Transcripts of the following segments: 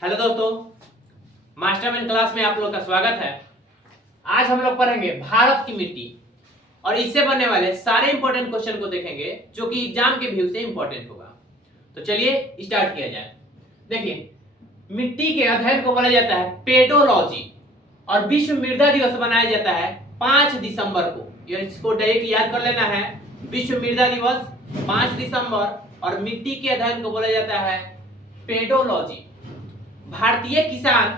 Hello दोस्तों, mastermind class में आप लोग का स्वागत है। आज हम लोग पढ़ेंगे भारत की मिट्टी और इससे बनने वाले सारे इंपॉर्टेंट क्वेश्चन को देखेंगे जो कि एग्जाम के व्यू से इंपॉर्टेंट होगा। तो चलिए स्टार्ट किया जाए। देखिए, मिट्टी के अध्ययन को बोला जाता है पेडोलॉजी और विश्व मृदा दिवस मनाया जाता है 5 दिसंबर को। इसको डायरेक्ट याद कर लेना है, विश्व मृदा दिवस 5 दिसंबर। और मिट्टी के अध्ययन को बोला जाता है पेडोलॉजी। भारतीय किसान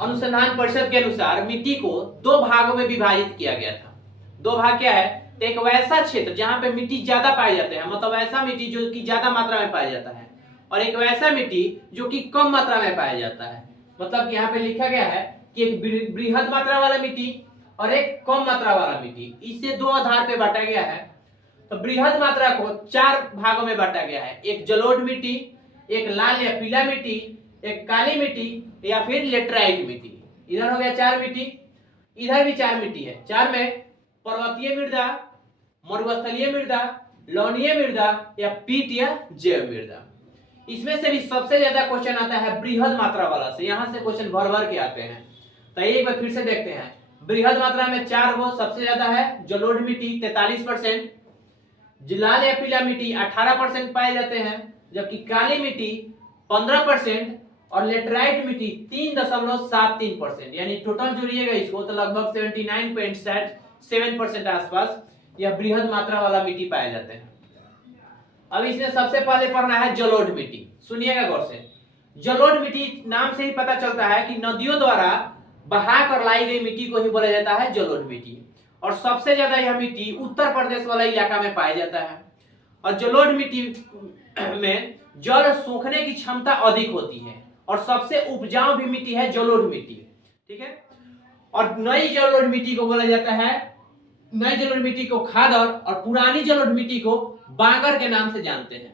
अनुसंधान परिषद के अनुसार मिट्टी को 2 भागों में विभाजित किया गया था। 2 भाग क्या है? एक वैसा क्षेत्र जहां पे मिट्टी ज्यादा पाए जाते हैं, मतलब वैसा मिट्टी जो कि ज्यादा मात्रा में पाया जाता है, और एक वैसा मिट्टी जो कि कम मात्रा में पाया जाता है। मतलब यहाँ पे लिखा गया है कि एक बृहद मात्रा वाला मिट्टी और एक कम मात्रा वाला मिट्टी, इसे 2 आधार पे बांटा गया है। तो बृहद मात्रा को 4 भागों में बांटा गया है, एक जलोढ़ मिट्टी, एक लाल या पीला मिट्टी, एक काली मिट्टी या फिर लेटराइट मिट्टी। इधर हो गया 4 मिट्टी, इधर भी 4 मिट्टी है। 4 में पर्वतीय मृदा, मरुस्थलीय मृदा, लवणीय मृदा या पीट या जैव मृदा। इसमें से भी सबसे ज्यादा क्वेश्चन आता है बृहद मात्रा वाला से, यहां से क्वेश्चन भर भर के आते हैं। तो एक बार फिर से देखते हैं। बृहद मात्रा में 4 गो सबसे ज्यादा है, जलोढ़ मिट्टी 43%, लाल या पीला मिट्टी 18% पाए जाते हैं, जबकि काली मिट्टी 15% और लेटराइट मिट्टी 3.73%, यानी टोटल जोड़िएगा इसको तो लगभग 79.7% आसपास यह बृहद मात्रा वाला मिट्टी पाए जाते हैं। अब इसमें सबसे पहले पढ़ना है जलोढ़ मिट्टी। सुनिएगा गौर से। जलोढ़ मिट्टी नाम से ही पता चलता है कि नदियों द्वारा बहा कर लाई गई मिट्टी को ही बोला जाता है जलोढ़ मिट्टी, और सबसे ज्यादा यह मिट्टी उत्तर प्रदेश वाला इलाका में पाया जाता है। और जलोढ़ मिट्टी में जल सोखने की क्षमता अधिक होती है और सबसे उपजाऊ भी मिट्टी है जलोढ़ मिट्टी। ठीक है। और नई जलोढ़ मिट्टी को बोला जाता है, नई जलोढ़ मिट्टी को खादर और पुरानी जलोढ़ मिट्टी को बांगर के नाम से जानते हैं।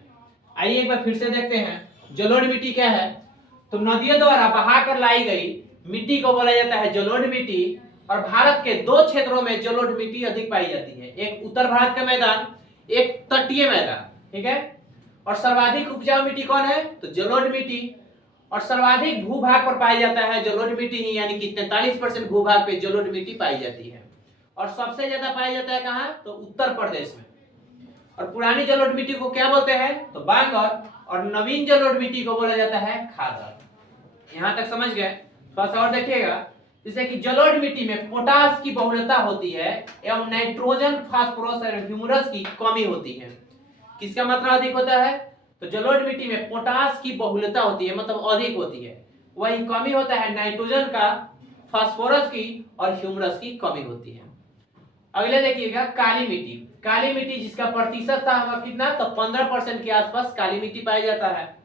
आइए एक बार फिर से देखते हैं जलोढ़ मिट्टी क्या है। तो नदियों द्वारा बहाकर लाई गई मिट्टी को बोला जाता है जलोढ़ मिट्टी, और भारत के 2 क्षेत्रों में जलोढ़ मिट्टी अधिक पाई जाती है, एक उत्तर भारत का मैदान, एक तटीय मैदान। ठीक है। और सर्वाधिक उपजाऊ मिट्टी कौन है? तो जलोढ़ मिट्टी। और सर्वाधिक भूभाग पर पाई जाता है जलोढ़ मिट्टी ही, यानी कि 43% भूभाग पे जलोढ़ मिट्टी पाई जाती है। और सबसे ज्यादा पाया जाता है कहां? तो उत्तर प्रदेश में। और पुरानी जलोढ़ मिट्टी को क्या बोलते हैं? तो बांगर। और नवीन जलोढ़ मिट्टी को बोला जाता है खादर। यहां तक समझ गए? थोड़ा सा और देखिएगा। जैसे कि जलोढ़ मिट्टी में पोटास की बहुलता होती है एवं नाइट्रोजन, फास्फोरस और ह्यूमरस की कमी होती है। किसका मात्रा अधिक होता है? तो जलोढ़ मिट्टी में पोटास की बहुलता होती है, मतलब अधिक होती है। वही कमी होता है नाइट्रोजन का, फास्फोरस की और ह्यूमरस की कमी होती है। अगले देखिएगा काली मिट्टी। काली मिट्टी जिसका प्रतिशत था कितना? तो 15% के आसपास काली मिट्टी पाया जाता है।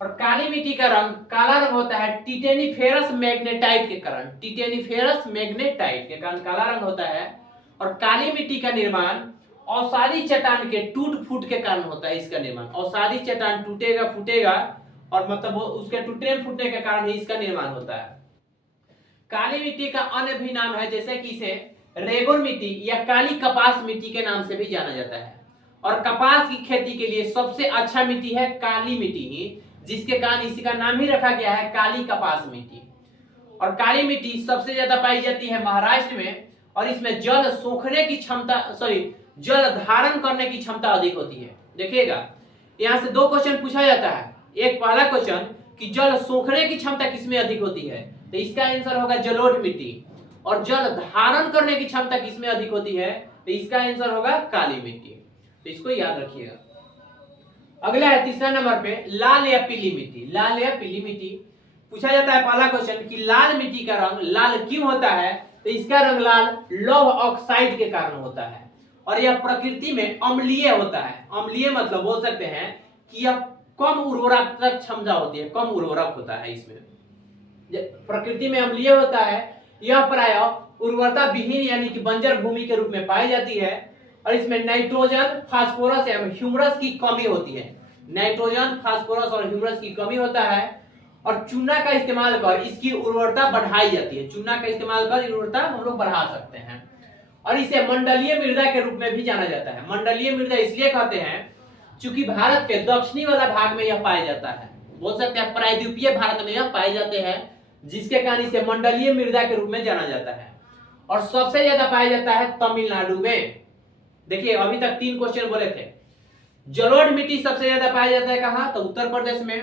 और काली मिट्टी का रंग काला रंग होता है टिटेनिफेरस मैग्नेटाइट के कारण। टिटेनिफेरस मैग्नेटाइट के कारण काला रंग होता है। और काली मिट्टी का निर्माण औषधि चट्टान के टूट फूट के कारण होता है। इसका निर्माण औषधि चट्टान टूटेगा फूटेगा और मतलब वो उसके टूटने फूटने के कारण ही इसका निर्माण होता है। काली मिट्टी का अन्य भी नाम है, जैसे कि इसे रेगुर मिट्टी या काली कपास मिट्टी के नाम से भी जाना जाता है। और कपास की खेती के लिए सबसे अच्छा मिट्टी है काली मिट्टी ही, जिसके कारण इसी का नाम ही रखा गया है काली कपास मिट्टी। और काली मिट्टी सबसे ज्यादा पाई जाती है महाराष्ट्र में, और इसमें जल सोखने की क्षमता, जल धारण करने की क्षमता अधिक होती है। देखिएगा, यहां से 2 क्वेश्चन पूछा जाता है। एक पहला क्वेश्चन कि जल सोखने की क्षमता किसमें अधिक होती है, तो इसका आंसर होगा जलोढ़ मिट्टी। और जल धारण करने की क्षमता किसमें अधिक होती है, तो इसका आंसर होगा काली मिट्टी। तो इसको याद रखिएगा। अगला है तीसरा नंबर पे लाल या पीली मिट्टी। लाल या पीली मिट्टी पूछा जाता है पहला क्वेश्चन कि लाल मिट्टी का रंग लाल क्यों होता है, तो इसका रंग लाल लौह ऑक्साइड के कारण होता है। और यह प्रकृति में अम्लीय होता है। अम्लीय मतलब बोल सकते हैं कि यह कम उर्वरक क्षमता होती है, कम उर्वरक होता है इसमें। प्रकृति में अम्लीय होता है। यह प्रायः उर्वरता विहीन यानी कि बंजर भूमि के रूप में पाई जाती है। और इसमें नाइट्रोजन, फास्फोरस एवं ह्यूमरस की कमी होती है। नाइट्रोजन, फास्फोरस और ह्यूमरस की कमी होता है। और चूना का इस्तेमाल कर इसकी उर्वरता बढ़ाई जाती है। चूना का इस्तेमाल कर उर्वरता हम लोग बढ़ा सकते हैं। और इसे मंडलीय मृदा के रूप में भी जाना जाता है। मंडलीय मृदा इसलिए कहते हैं क्योंकि भारत के दक्षिणी वाला भाग में यह पाया जाता है। बोल सकते हैं प्रायद्वीपीय भारत में यह पाए जाते हैं, जिसके कारण इसे मंडलीय मृदा के रूप में जाना जाता है। और सबसे ज्यादा पाया जाता है तमिलनाडु में। देखिए अभी तक 3 क्वेश्चन बोले थे। जलोढ़ मिट्टी सबसे ज्यादा पाया जाता है कहां? तो उत्तर प्रदेश में।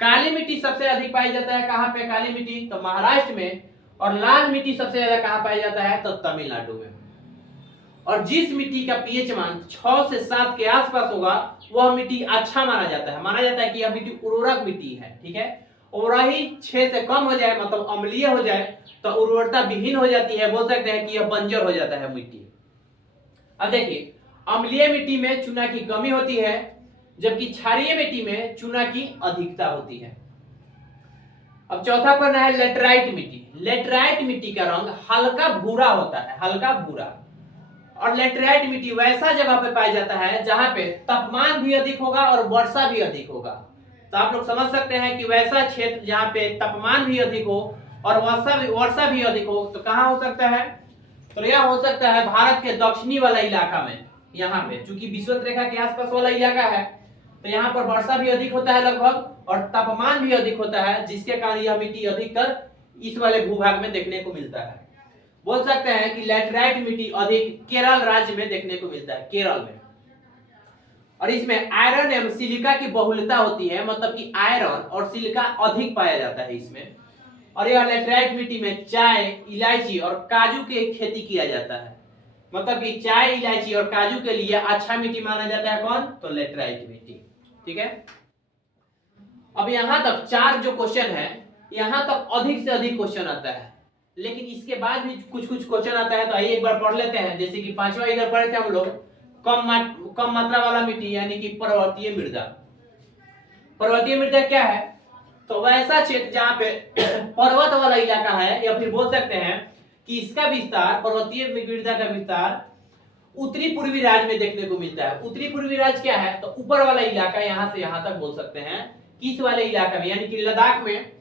काली मिट्टी सबसे अधिक पाई जाता है कहां पे? काली मिट्टी तो महाराष्ट्र में। और लाल मिट्टी सबसे ज्यादा कहां पाया जाता है? तो तमिलनाडु में। और जिस मिट्टी का पीएच मान 6 से 7 के आसपास होगा वह मिट्टी अच्छा माना जाता है। माना जाता है कि यह मिट्टी उर्वरक मिट्टी है, ठीक है। और वही 6 से कम हो जाए, मतलब अम्लीय हो जाए, तो उर्वरता विहीन हो जाती है। बोल सकते हैं कि यह बंजर हो जाता है मिट्टी। अब देखिए अम्लीय मिट्टी में चूना की कमी होती है, जबकि क्षारीय मिट्टी में चूना की अधिकता होती है। अब चौथा पढ़ना है लेटराइट मिट्टी। लेटराइट मिट्टी का रंग हल्का भूरा होता है, हल्का भूरा। और लेटराइट मिट्टी वैसा जगह पे पाया जाता है जहां पे तापमान भी अधिक होगा और वर्षा भी अधिक होगा। तो आप लोग समझ सकते हैं कि वैसा क्षेत्र जहां पे तापमान भी अधिक हो और वर्षा भी अधिक हो, तो कहां हो सकता है? तो यह हो सकता है भारत के दक्षिणी वाला इलाका में। यहाँ पे चूंकि विषुवत रेखा के आसपास वाला इलाका है, तो यहाँ पर वर्षा भी अधिक होता है लगभग, और तापमान भी अधिक होता है, जिसके कारण यह मिट्टी अधिकतर इस वाले भूभाग में देखने को मिलता है। बोल सकते हैं कि लैटराइट मिट्टी अधिक केरल राज्य में देखने को मिलता है, केरल में। और इसमें आयरन एवं सिलिका की बहुलता होती है, मतलब कि आयरन और सिलिका अधिक पाया जाता है इसमें। और यह लैटराइट मिट्टी में चाय, इलायची और काजू की खेती किया जाता है। मतलब कि चाय, इलायची और काजू के लिए अच्छा मिट्टी माना जाता है कौन? तो लैटराइट मिट्टी, ठीक है। अब यहां तक 4 जो क्वेश्चन है, यहां तक अधिक से अधिक क्वेश्चन आता है, लेकिन इसके बाद भी कुछ कुछ क्वेश्चन आता है। तो आइए एक बार पढ़ लेते हैं। जैसे कि 5वां इधर पढ़े थे हम लोग, कम मात्रा वाला मिट्टी यानी कि पर्वतीय मृदा। पर्वतीय मृदा क्या है? तो वैसा क्षेत्र जहां पे पर्वत वाला इलाका है, या फिर बोल सकते हैं कि इसका विस्तार, पर्वतीय मृदा का विस्तार उत्तरी पूर्वी राज्य में देखने को मिलता है। उत्तरी पूर्वी राज्य क्या है? तो ऊपर वाला इलाका, यहां से यहां तक बोल सकते हैं। किस वाले इलाका में? यानी कि लद्दाख में,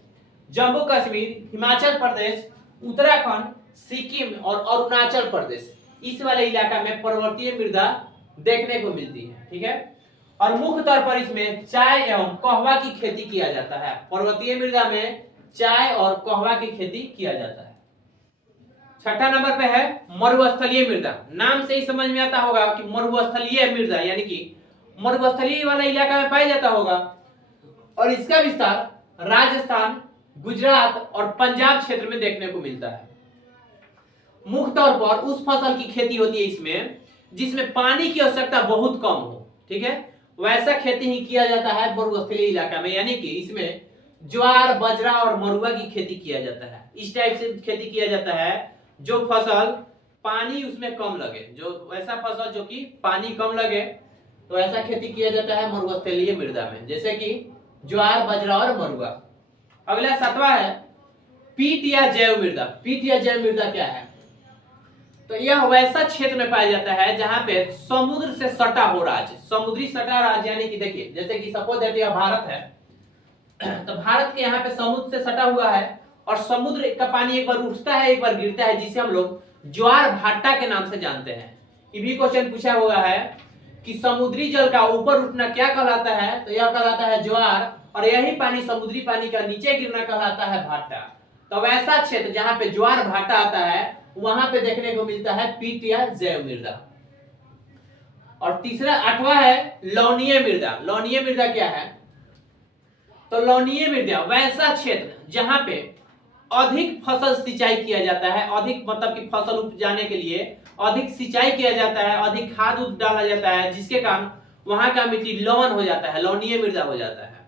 जम्मू कश्मीर, हिमाचल प्रदेश, उत्तराखंड, सिक्किम और अरुणाचल प्रदेश, इस वाले इलाका में पर्वतीय मृदा देखने को मिलती है, ठीक है। और मुख्य तौर पर इसमें चाय एवं कहवा की खेती किया जाता है। पर्वतीय मृदा में चाय और कहवा की खेती किया जाता है। 6ठा नंबर पे है मरुस्थलीय मृदा। नाम से ही समझ में आता होगा कि मरुस्थलीय मृदा यानी कि मरुस्थलीय वाला इलाका में पाया जाता होगा। और इसका विस्तार राजस्थान, गुजरात और पंजाब क्षेत्र में देखने को मिलता है। मुख्य तौर पर उस फसल की खेती होती है इसमें जिसमें पानी की आवश्यकता बहुत कम हो, ठीक है। वैसा खेती ही किया जाता है मरुस्थलीय इलाका में, यानी कि इसमें ज्वार, बाजरा और मरुआ की खेती किया जाता है। इस टाइप से खेती किया जाता है जो फसल पानी उसमें कम लगे, जो वैसा फसल जो कि पानी कम लगे, तो ऐसा खेती किया जाता है मरुस्थलीय मृदा में, जैसे कि ज्वार, बाजरा और मरुआ। अगला 7वां है पीट या जैव मृदा। पीट या जैव मृदा क्या है? तो यह वैसा क्षेत्र में पाया जाता है जहां पे समुद्र से सटा हो राज्य, समुद्री सटा राज्य, यानी कि देखिए जैसे कि सपोज दैट यह भारत है, तो भारत के यहाँ पे समुद्र से सटा हुआ है, और समुद्र का पानी एक बार उठता है एक बार गिरता है, जिसे हम लोग ज्वार भाटा के नाम से जानते हैं। ये भी क्वेश्चन पूछा हुआ है कि समुद्री जल का ऊपर उठना क्या कहलाता है? तो यह कहलाता है ज्वार, और यही पानी समुद्री पानी का नीचे गिरना कहलाता है भाटा। तो वैसा क्षेत्र जहां पे ज्वार भाटा आता है वहां पे देखने को मिलता है पीट या जैव मृदा। और तीसरा 8वां है लवणीय मृदा। लवणीय मृदा क्या है? तो लवणीय मृदा वैसा क्षेत्र जहां पे अधिक फसल सिंचाई किया जाता है, अधिक मतलब कि फसल उपजाने के लिए अधिक सिंचाई किया जाता है, अधिक खाद डाला जाता है, जिसके कारण वहां का मिट्टी लवण हो जाता है, लवणीय मृदा हो जाता है।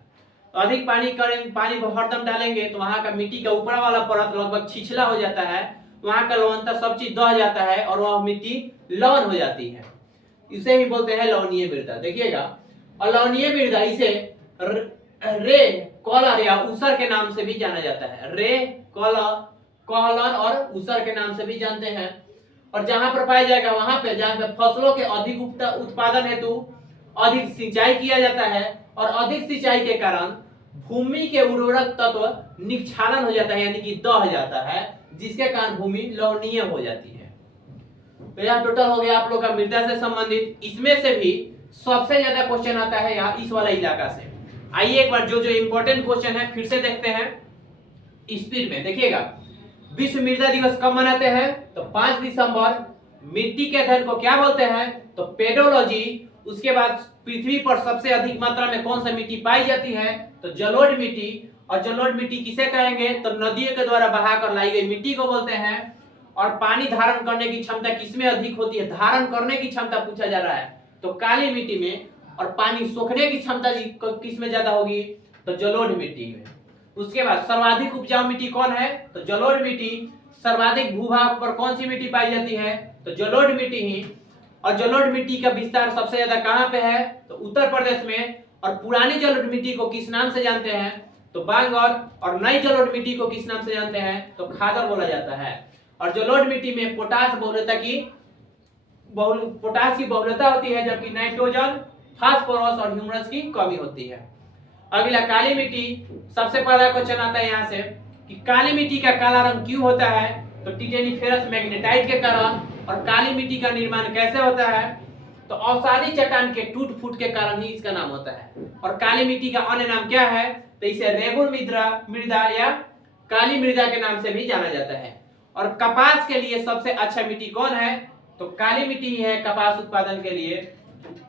तो अधिक पानी हरदम डालेंगे तो वहां का मिट्टी का ऊपर वाला परत लगभग छिछला हो जाता है, वहां का लवणता सब चीज दह जाता है और वह मिट्टी लवण हो जाती है। इसे ही बोलते हैं लवणीय मृदा। देखिएगा, और लवणीय मृदा इसे रे कॉलर या ऊसर के नाम से भी जाना जाता है। रे कॉलर और ऊसर के नाम से भी जानते हैं। और जहां पर पाया जाएगा वहां पे जहां पे फसलों के अधिक उत्पादन हेतु अधिक सिंचाई किया जाता है, और अधिक सिंचाई के कारण भूमि के उर्वरक तत्व निक्षालन हो जाता है, यानी कि दह जाता है, जिसके कारण भूमि लवणीय हो जाती है। तो यह टोटल हो गया आप लोग का मृदा से संबंधित। इसमें से भी सबसे ज्यादा क्वेश्चन आता है यहाँ इस वाला इलाका से। आइए एक बार जो जो इंपॉर्टेंट क्वेश्चन है फिर से देखते हैं स्पीड में। देखिएगा, विश्व मृदा दिवस कब मनाते हैं? तो 5 दिसंबर। मिट्टी के अध्ययन को क्या बोलते हैं? तो पेडोलॉजी। उसके बाद पृथ्वी पर सबसे अधिक मात्रा में कौन सा मिट्टी पाई जाती है? तो जलोढ़ मिट्टी। और जलोढ़ मिट्टी किसे कहेंगे? तो नदियों के द्वारा बहाकर लाई गई मिट्टी को बोलते हैं। और पानी धारण करने की क्षमता किसमें अधिक होती है? धारण करने की क्षमता पूछा जा रहा है तो काली मिट्टी में। और पानी सोखने की क्षमता किसमें ज्यादा होगी? तो जलोढ़ मिट्टी में। उसके बाद सर्वाधिक उपजाऊ मिट्टी कौन है? तो जलोढ़ मिट्टी। सर्वाधिक भूभाग पर कौन सी मिट्टी पाई जाती है? तो जलोढ़ मिट्टी ही। और जलोढ़ मिट्टी का विस्तार सबसे ज्यादा कहां पे है? तो उत्तर प्रदेश में। और पुरानी जलोढ़ मिट्टी को किस नाम से जानते हैं? तो बांगर। और नई जलोढ़ मिट्टी को किस नाम से जानते हैं? तो खादर बोला जाता है। और जलोढ़ मिट्टी में पोटास की बहुलता होती है, जबकि नाइट्रोजन, फास्फोरस और ह्यूमस की कमी होती है। अगला काली मिट्टी। सबसे पहला क्वेश्चन आता है यहाँ से कि काली मिट्टी का काला रंग क्यों होता है? तो टिटेनिफेरस मैग्नेटाइट के कारण। और काली मिट्टी का निर्माण कैसे होता है? तो अवसादी चट्टान के टूट फूट के कारण ही इसका नाम होता है। और काली मिट्टी का अन्य नाम क्या है? तो इसे रेगुन मृदा या काली मृदा के नाम से भी जाना जाता है। और कपास के लिए सबसे अच्छा मिट्टी कौन है? तो काली मिट्टी ही है कपास उत्पादन के लिए।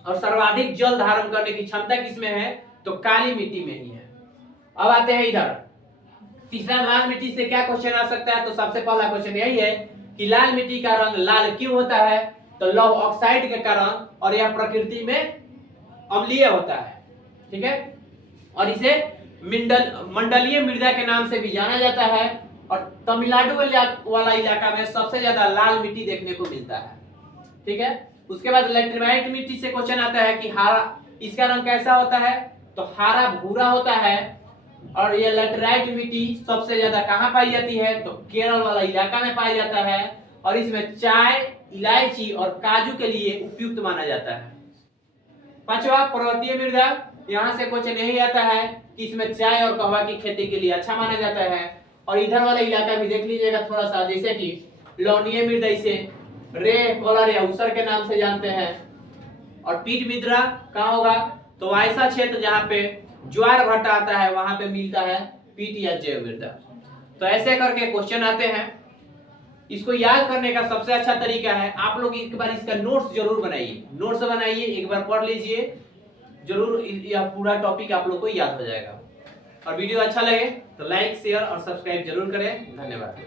और सर्वाधिक जल धारण करने की क्षमता किसमें है? तो काली मिट्टी में ही है। अब आते हैं इधर तीसरा, लाल मिट्टी से क्या क्वेश्चन आ सकता है? तो सबसे पहला क्वेश्चन यही है कि लाल मिट्टी का रंग लाल क्यों होता है? तो लौह ऑक्साइड के कारण। और यह प्रकृति में अम्लीय होता है। ठीक है। और इसे मंडलीय मृदा के नाम से भी जाना जाता है। और तमिलनाडु वाला इलाका में सबसे ज्यादा लाल मिट्टी देखने को मिलता है। ठीक है। उसके बाद लैटेराइट मिट्टी से क्वेश्चन आता है कि हरा, इसका रंग कैसा होता है? तो हरा भूरा होता है। और ये लैटेराइट मिट्टी सबसे ज्यादा कहां पाई जाती है? तो केरल वाला इलाका में पाया जाता है। और इसमें चाय, इलायची और काजू के लिए उपयुक्त माना जाता है। पांचवा, पर्वतीय मृदा। यहाँ से क्वेश्चन यही आता है कि इसमें चाय और कहवा की खेती के लिए अच्छा माना जाता है। और इधर वाला इलाका भी देख लीजिएगा थोड़ा सा, जैसे कि लवणीय मृदा, इसे रे कॉलर या ऊसर के नाम से जानते हैं। और पीट मृदा कहाँ होगा? तो ऐसा क्षेत्र जहाँ पे ज्वार भाटा आता है वहां पे मिलता है पीट या जैव मृदा। तो ऐसे करके क्वेश्चन आते हैं। इसको याद करने का सबसे अच्छा तरीका है, आप लोग एक बार इसका नोट्स जरूर बनाइए। नोट्स बनाइए, एक बार पढ़ लीजिए, जरूर यह पूरा टॉपिक आप लोग को याद हो जाएगा। और वीडियो अच्छा लगे तो लाइक, शेयर और सब्सक्राइब जरूर करें। धन्यवाद।